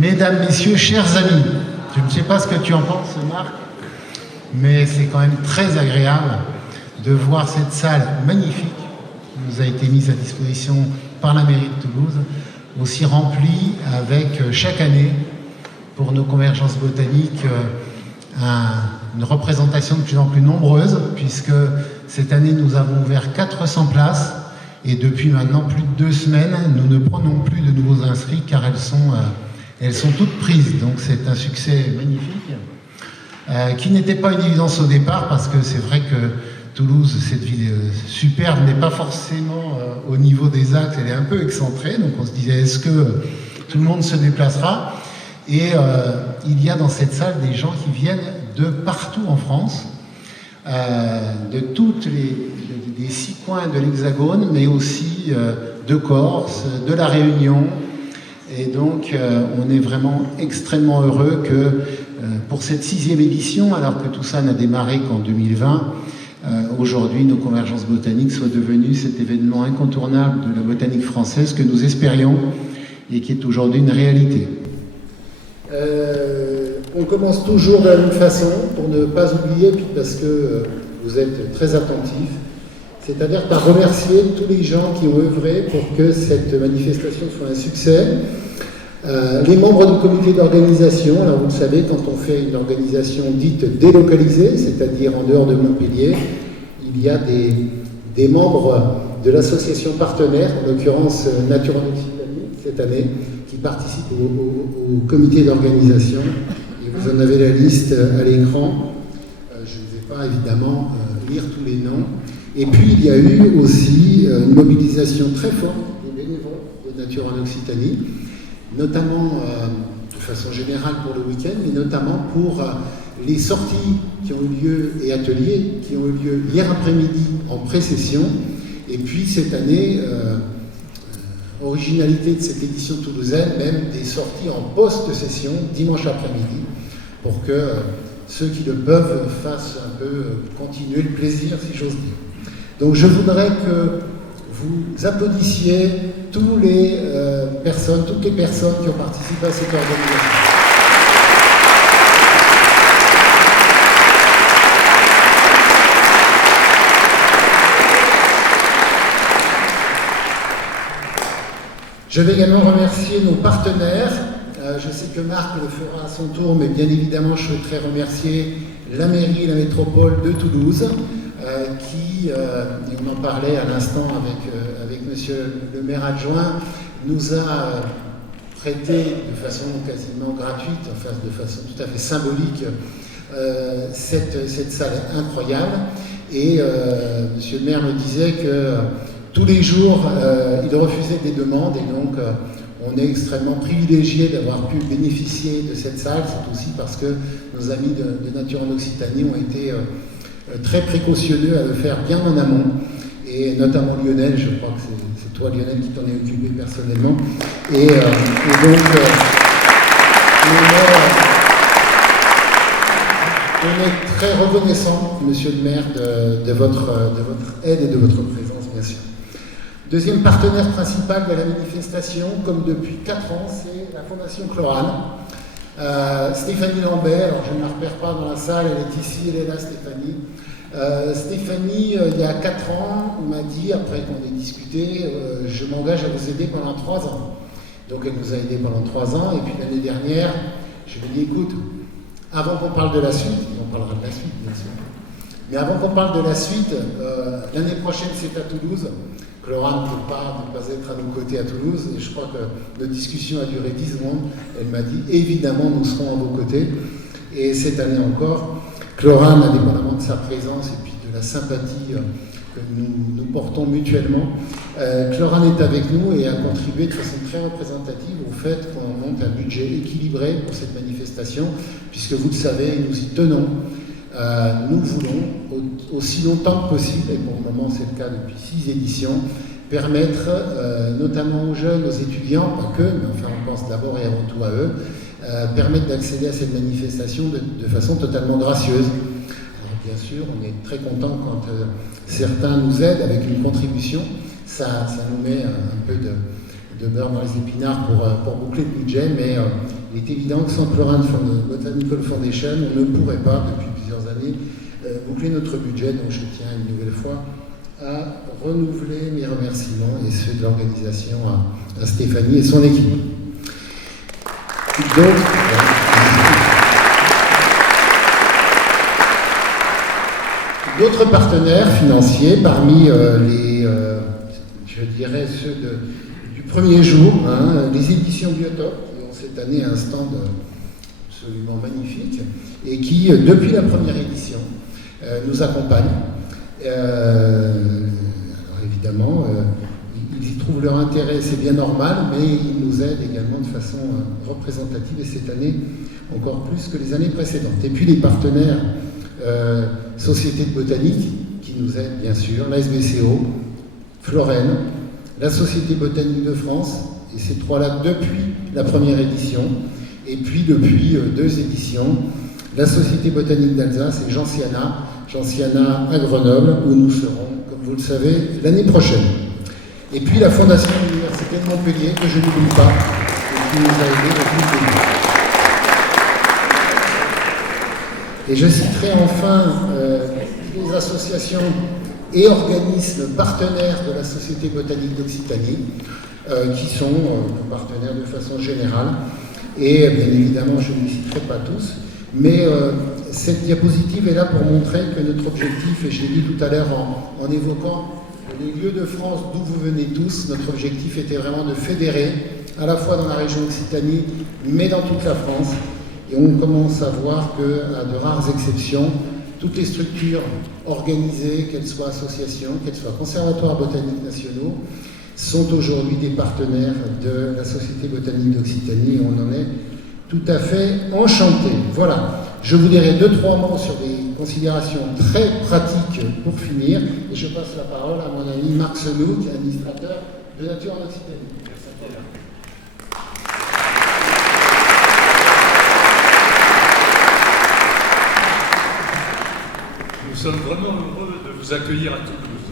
Mesdames, Messieurs, chers amis, je ne sais pas ce que tu en penses, Marc, mais c'est quand même très agréable de voir cette salle magnifique qui nous a été mise à disposition par la mairie de Toulouse, aussi remplie avec chaque année, pour nos convergences botaniques, une représentation de plus en plus nombreuse, puisque cette année nous avons ouvert 400 places, et depuis maintenant plus de 2 semaines, nous ne prenons plus de nouveaux inscrits car elles sont toutes prises. Donc c'est un succès magnifique, qui n'était pas une évidence au départ, parce que c'est vrai que Toulouse, cette ville superbe, n'est pas forcément au niveau des axes, elle est un peu excentrée, donc on se disait est-ce que tout le monde se déplacera? Et il y a dans cette salle des gens qui viennent de partout en France, de toutes les 6 coins de l'Hexagone, mais aussi de Corse, de La Réunion. Et donc on est vraiment extrêmement heureux que pour cette 6e édition, alors que tout ça n'a démarré qu'en 2020, aujourd'hui nos convergences botaniques soient devenues cet événement incontournable de la botanique française que nous espérions et qui est aujourd'hui une réalité. On commence toujours de la même façon, pour ne pas oublier, puis parce que vous êtes très attentifs, c'est-à-dire par remercier tous les gens qui ont œuvré pour que cette manifestation soit un succès. Les membres du comité d'organisation, alors vous le savez, quand on fait une organisation dite délocalisée, c'est-à-dire en dehors de Montpellier, il y a des membres de l'association partenaire, en l'occurrence Nature en Occitanie, cette année, qui participent au comité d'organisation. Et vous en avez la liste à l'écran. Je ne vais pas évidemment lire tous les noms. Et puis il y a eu aussi une mobilisation très forte des bénévoles de Nature en Occitanie, notamment de façon générale pour le week-end, mais notamment pour les sorties qui ont eu lieu et ateliers qui ont eu lieu hier après-midi en pré-session. Et puis cette année, originalité de cette édition toulousaine, même des sorties en post-session, dimanche après-midi, pour que ceux qui le peuvent fassent un peu continuer le plaisir, si j'ose dire. Donc je voudrais que vous applaudissiez toutes les personnes qui ont participé à cette organisation. Je vais également remercier nos partenaires. Je sais que Marc le fera à son tour, mais bien évidemment, je souhaiterais remercier la mairie et la métropole de Toulouse, qui, et on en parlait à l'instant avec monsieur le maire adjoint, nous a prêté de façon quasiment gratuite, enfin de façon tout à fait symbolique, cette salle incroyable. Et monsieur le maire me disait que tous les jours, il refusait des demandes, et donc on est extrêmement privilégié d'avoir pu bénéficier de cette salle. C'est aussi parce que nos amis de Nature en Occitanie ont été très précautionneux à le faire bien en amont, et notamment Lionel, je crois que c'est toi Lionel qui t'en es occupé personnellement, et donc on est très reconnaissant, monsieur le maire, de votre aide et de votre présence, bien sûr. Deuxième partenaire principal de la manifestation, comme depuis 4 ans, c'est la Fondation Chlorane. Stéphanie Lambert, alors je ne la repère pas dans la salle, elle est ici, elle est là, Stéphanie. Stéphanie, il y a 4 ans, m'a dit, après qu'on ait discuté, je m'engage à vous aider pendant 3 ans. Donc elle nous a aidés pendant 3 ans, et puis l'année dernière, je lui ai dit, écoute, avant qu'on parle de la suite, et on parlera de la suite bien sûr, mais avant qu'on parle de la suite, l'année prochaine c'est à Toulouse. Chlorane ne peut pas être à nos côtés à Toulouse, et je crois que notre discussion a duré 10 secondes. Elle m'a dit, évidemment, nous serons à vos côtés. Et cette année encore, Chlorane, indépendamment de sa présence et puis de la sympathie que nous portons mutuellement, Chlorane est avec nous et a contribué de façon très représentative au fait qu'on monte un budget équilibré pour cette manifestation, puisque vous le savez, nous y tenons. Nous voulons, aussi longtemps que possible, et pour le moment c'est le cas depuis 6 éditions, permettre notamment aux jeunes, aux étudiants, pas que, mais enfin on pense d'abord et avant tout à eux, permettre d'accéder à cette manifestation de façon totalement gracieuse. Alors bien sûr, on est très content quand certains nous aident avec une contribution, ça nous met un peu de beurre dans les épinards pour boucler le budget, mais il est évident que sans Chlorine Botanical Foundation, on ne pourrait pas, depuis plusieurs années, boucler notre budget. Donc je tiens une nouvelle fois à renouveler mes remerciements et ceux de l'organisation à Stéphanie et son équipe. D'autres partenaires financiers, parmi je dirais ceux du premier jour, les éditions Biotope, qui ont cette année un stand absolument magnifique, et qui, depuis la première édition, nous accompagnent. Alors évidemment, ils y trouvent leur intérêt, c'est bien normal, mais ils nous aident également de façon représentative, et cette année encore plus que les années précédentes. Et puis les partenaires Société de botanique, qui nous aident bien sûr, la SBCO, Florène, la Société botanique de France, et ces trois-là depuis la première édition, et puis depuis 2 éditions, la Société botanique d'Alsace et Gentiana à Grenoble, où nous serons, comme vous le savez, l'année prochaine. Et puis la Fondation de l'Université de Montpellier, que je n'oublie pas, et qui nous a aidés depuis le début. Et je citerai enfin les associations et organismes partenaires de la Société botanique d'Occitanie, qui sont partenaires de façon générale. Et bien évidemment, je ne les citerai pas tous, mais cette diapositive est là pour montrer que notre objectif, et je l'ai dit tout à l'heure en évoquant les lieux de France d'où vous venez tous, notre objectif était vraiment de fédérer, à la fois dans la région Occitanie, mais dans toute la France. Et on commence à voir qu'à de rares exceptions, toutes les structures organisées, qu'elles soient associations, qu'elles soient conservatoires botaniques nationaux, sont aujourd'hui des partenaires de la Société botanique d'Occitanie, et on en est tout à fait enchanté. Voilà, je vous dirai 2-3 mots sur des considérations très pratiques pour finir, et je passe la parole à mon ami Marc Senouk, administrateur de Nature en Occitanie. Nous sommes vraiment heureux de vous accueillir à Toulouse.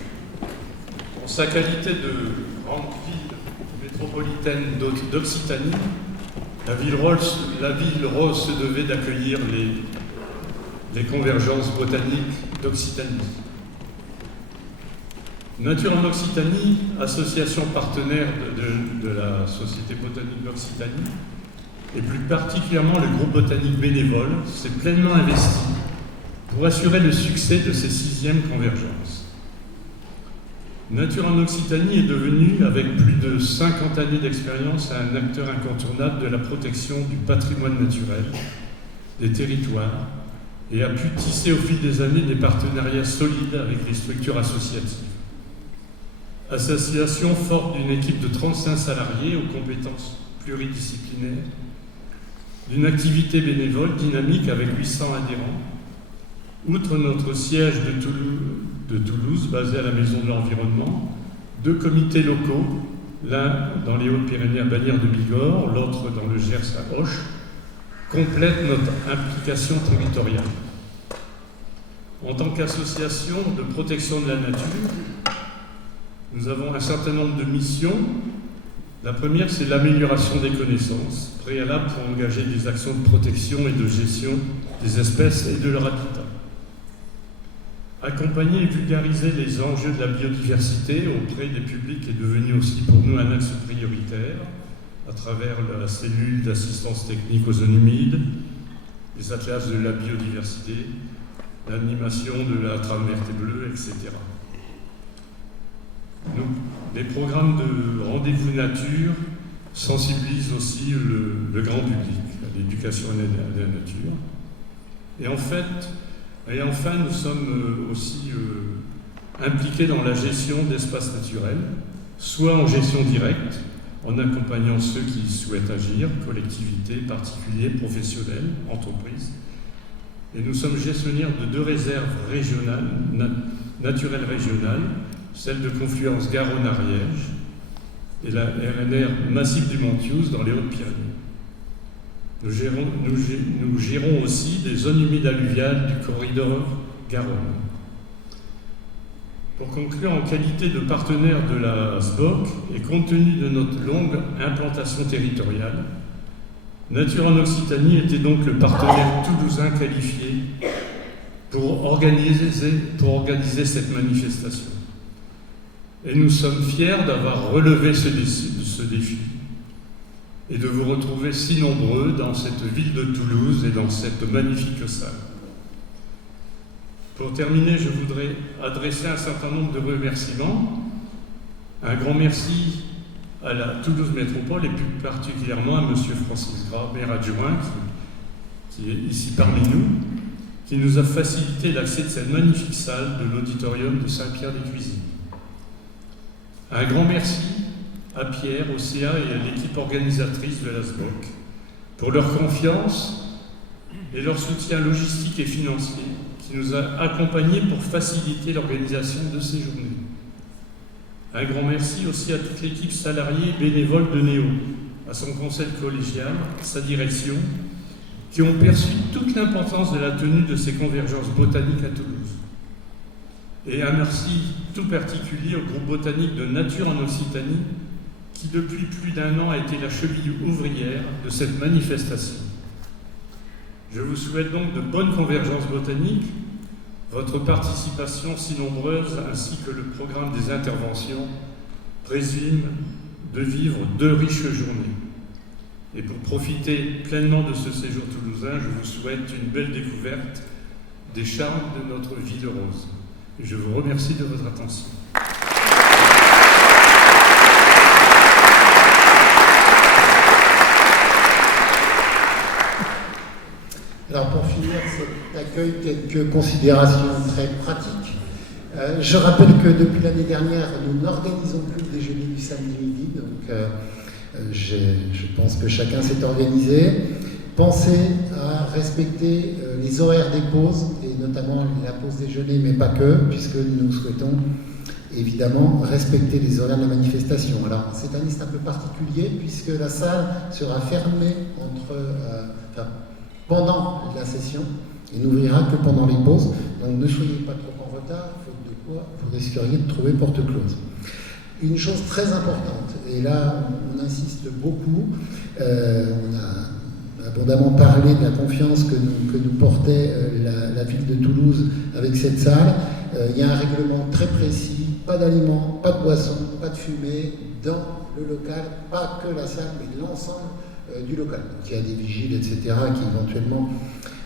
En sa qualité de grande ville métropolitaine d'Occitanie, la ville rose se devait d'accueillir les convergences botaniques d'Occitanie. Nature en Occitanie, association partenaire de la Société botanique d'Occitanie, et plus particulièrement le groupe botanique bénévole, s'est pleinement investi pour assurer le succès de ces 6e convergences. Nature en Occitanie est devenue, avec plus de 50 années d'expérience, un acteur incontournable de la protection du patrimoine naturel, des territoires, et a pu tisser au fil des années des partenariats solides avec les structures associatives. Association forte d'une équipe de 35 salariés aux compétences pluridisciplinaires, d'une activité bénévole dynamique avec 800 adhérents. Outre notre siège de Toulouse, basé à la Maison de l'Environnement, 2 comités locaux, l'un dans les Hautes-Pyrénées à Bagnères de Bigorre, l'autre dans le Gers à Auch, complètent notre implication territoriale. En tant qu'association de protection de la nature, nous avons un certain nombre de missions. La première, c'est l'amélioration des connaissances, préalable pour engager des actions de protection et de gestion des espèces et de leur habitat. Accompagner et vulgariser les enjeux de la biodiversité auprès des publics est devenu aussi pour nous un axe prioritaire, à travers la cellule d'assistance technique aux zones humides, les atlas de la biodiversité, l'animation de la trame verte et bleue, etc. Les programmes de rendez-vous nature sensibilisent aussi le grand public à l'éducation à la nature. Et enfin, nous sommes aussi impliqués dans la gestion d'espaces naturels, soit en gestion directe, en accompagnant ceux qui souhaitent agir, collectivités, particuliers, professionnels, entreprises. Et nous sommes gestionnaires de 2 réserves régionales, naturelles régionales, celle de Confluence Garonne-Ariège et la RNR Massif du Montious dans les Hautes-Pyrénées. Nous gérons aussi des zones humides alluviales du corridor Garonne. Pour conclure, en qualité de partenaire de la SBOC et compte tenu de notre longue implantation territoriale, Nature en Occitanie était donc le partenaire toulousain qualifié pour organiser cette manifestation. Et nous sommes fiers d'avoir relevé ce défi et de vous retrouver si nombreux dans cette ville de Toulouse et dans cette magnifique salle. Pour terminer, je voudrais adresser un certain nombre de remerciements. Un grand merci à la Toulouse Métropole et plus particulièrement à M. Francis Gras, maire adjoint, qui est ici parmi nous, qui nous a facilité l'accès de cette magnifique salle de l'auditorium de Saint-Pierre-des-Cuisines. Un grand merci à Pierre, au CA et à l'équipe organisatrice de la SBOC pour leur confiance et leur soutien logistique et financier qui nous a accompagnés pour faciliter l'organisation de ces journées. Un grand merci aussi à toute l'équipe salariée et bénévole de Néo, à son conseil collégial, sa direction, qui ont perçu toute l'importance de la tenue de ces convergences botaniques à Toulouse. Et un merci tout particulier au groupe botanique de Nature en Occitanie, qui depuis plus d'1 an a été la cheville ouvrière de cette manifestation. Je vous souhaite donc de bonnes convergences botaniques, votre participation si nombreuse ainsi que le programme des interventions présument de vivre 2 riches journées. Et pour profiter pleinement de ce séjour toulousain, je vous souhaite une belle découverte des charmes de notre ville rose. Et je vous remercie de votre attention. Alors pour finir cet accueil, quelques considérations très pratiques. Je rappelle que depuis l'année dernière, nous n'organisons plus le déjeuner du samedi midi, donc je pense que chacun s'est organisé. Pensez à respecter les horaires des pauses, et notamment la pause déjeuner, mais pas que, puisque nous souhaitons évidemment respecter les horaires de la manifestation. Alors cette année c'est un peu particulier, puisque la salle sera fermée pendant la session et n'ouvrira que pendant les pauses. Donc ne soyez pas trop en retard, faute de quoi vous risqueriez de trouver porte close. Une chose très importante, et là on insiste beaucoup, on a abondamment parlé de la confiance que nous portait la ville de Toulouse avec cette salle. Il y a un règlement très précis, pas d'aliments, pas de boissons, pas de fumée dans le local, pas que la salle, mais l'ensemble du local. Donc il y a des vigiles, etc., qui éventuellement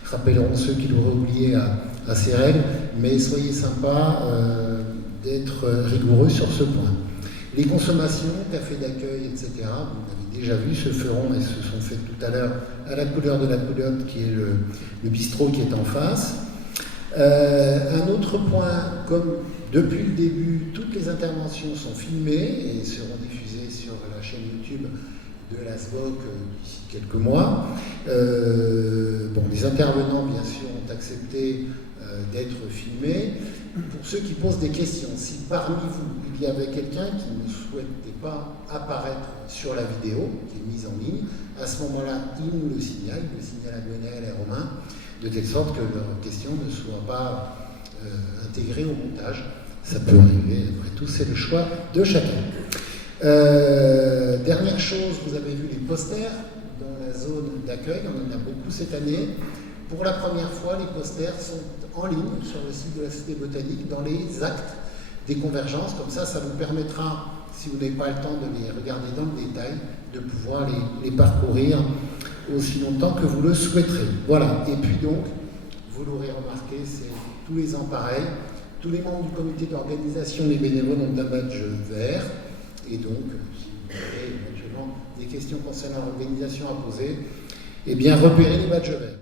rappelleront ceux qui l'auraient oublié à ces règles, mais soyez sympas d'être rigoureux sur ce point. Les consommations, café d'accueil, etc., vous l'avez déjà vu, se feront et se sont faites tout à l'heure à la couleur de la Coulotte, qui est le bistrot qui est en face. Un autre point, comme depuis le début, toutes les interventions sont filmées et seront diffusées sur la chaîne YouTube de la SBOC d'ici quelques mois. Les intervenants, bien sûr, ont accepté d'être filmés. Pour ceux qui posent des questions, si parmi vous, il y avait quelqu'un qui ne souhaitait pas apparaître sur la vidéo, qui est mise en ligne, à ce moment-là, il nous le signale à Gwenaël et Romain, de telle sorte que leurs questions ne soient pas intégrées au montage. Ça peut arriver, après tout, c'est le choix de chacun. Dernière chose, vous avez vu les posters dans la zone d'accueil, on en a beaucoup cette année. Pour la première fois, les posters sont en ligne sur le site de la Cité botanique dans les actes des convergences. Comme ça vous permettra, si vous n'avez pas le temps de les regarder dans le détail, de pouvoir les parcourir aussi longtemps que vous le souhaiterez. Voilà, et puis donc, vous l'aurez remarqué, c'est tous les ans pareil. Tous les membres du comité d'organisation, les bénévoles ont un badge vert. Et donc, si vous avez éventuellement des questions concernant l'organisation à poser, eh bien, repérez les badges verts.